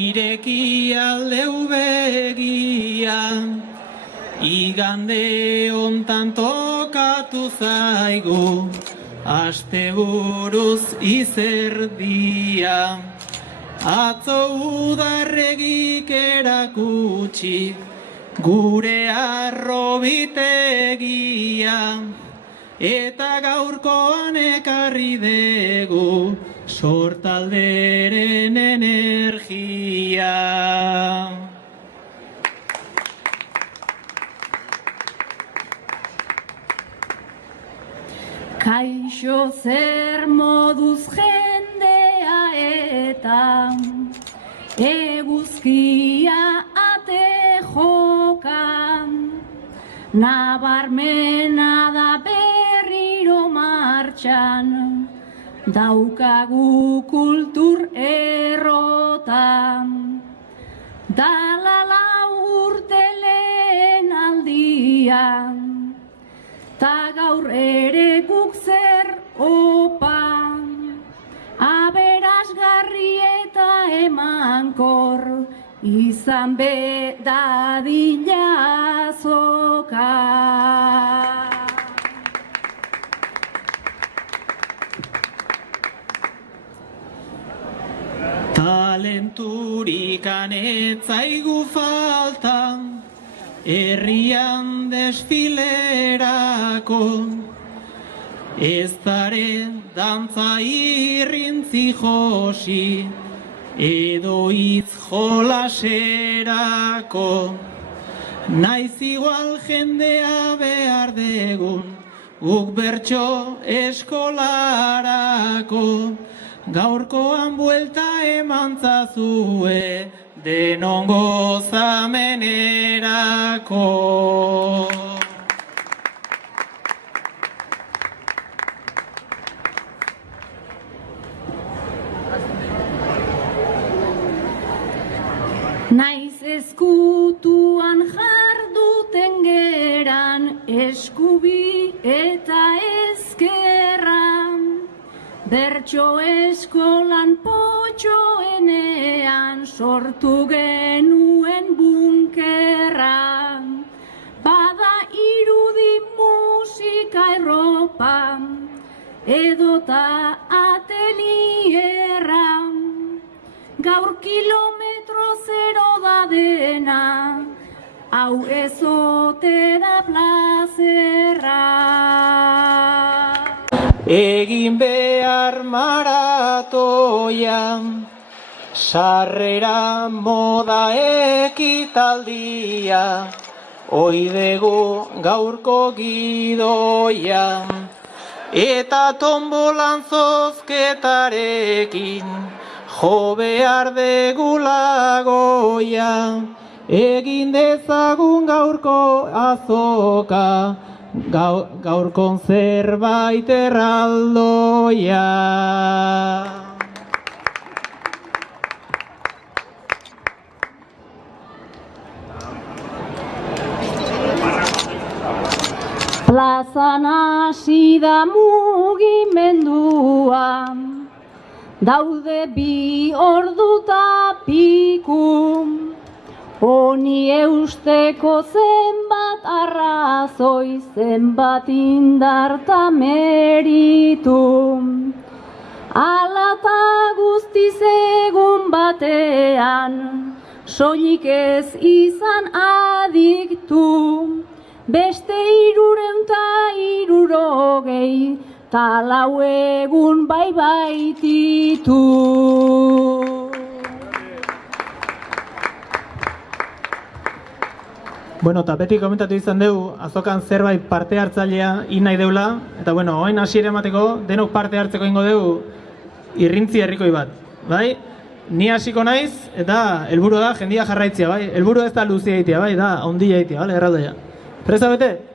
ireki aldeu begia, igande hontan tokatu zaigu, asteburuz izerdia. Atzo udarregik erakutsi, gure arrobitegia, eta gaurkoan ekarri dugu, sortalderen energia. Kaixo zer moduz jendea eta eguzkia ate jokan, nabarmena da berriro martxan, daukagu kultur errotan. Dala lau urte lehen aldian, ta gaur ere guk zer opa, aberasgarri eta emankor, izan be dadila azoka. Talenturik anetzaigu falta, herrian desfilerako, ez dare dantza irrintzi josi, edo hitz jolaserako. Naiz igual jendea behar degun, guk bertso eskolarako, gaurkoan buelta emantzazue, denon gozamenerako. Naiz ezkutuan jarduten geran, eskubi eta ezkerran, bertso eskolan potxoenean sortu genuen bunkerra. Bada irudi musika erropa, edota atelierra, gaur kilometro zero da dena, hau ezote da plazerra. Egin behar maratoia, sarrera moda ekitaldia, oidegu gaurko gidoia, eta tombolan zozketarekin, jo behar degulagoia, egin dezagun gaurko azoka, gaurkon zerbait erraldoia. Plazan hasi da mugimendua, daude bi orduta piku, honi eusteko zenbat arrazoi, zenbat indarta meritu. Alata guztiz egun batean, soilik ez izan adiktu, beste 360 ta lau egun bai baititu. Bueno, eta beti komentatu izan dugu, azokan zerbait parte hartzailea in nahi deula, eta bueno, oain hasiera emateko, denok parte hartzeko ingo dugu irrintzi herrikoi bat, bai? Ni hasiko naiz, eta helburua da jendia jarraitzea, bai? Helburua ez da luzia egitea, bai? Da, ondia egitea, bale? Erraldoia. Presa bete?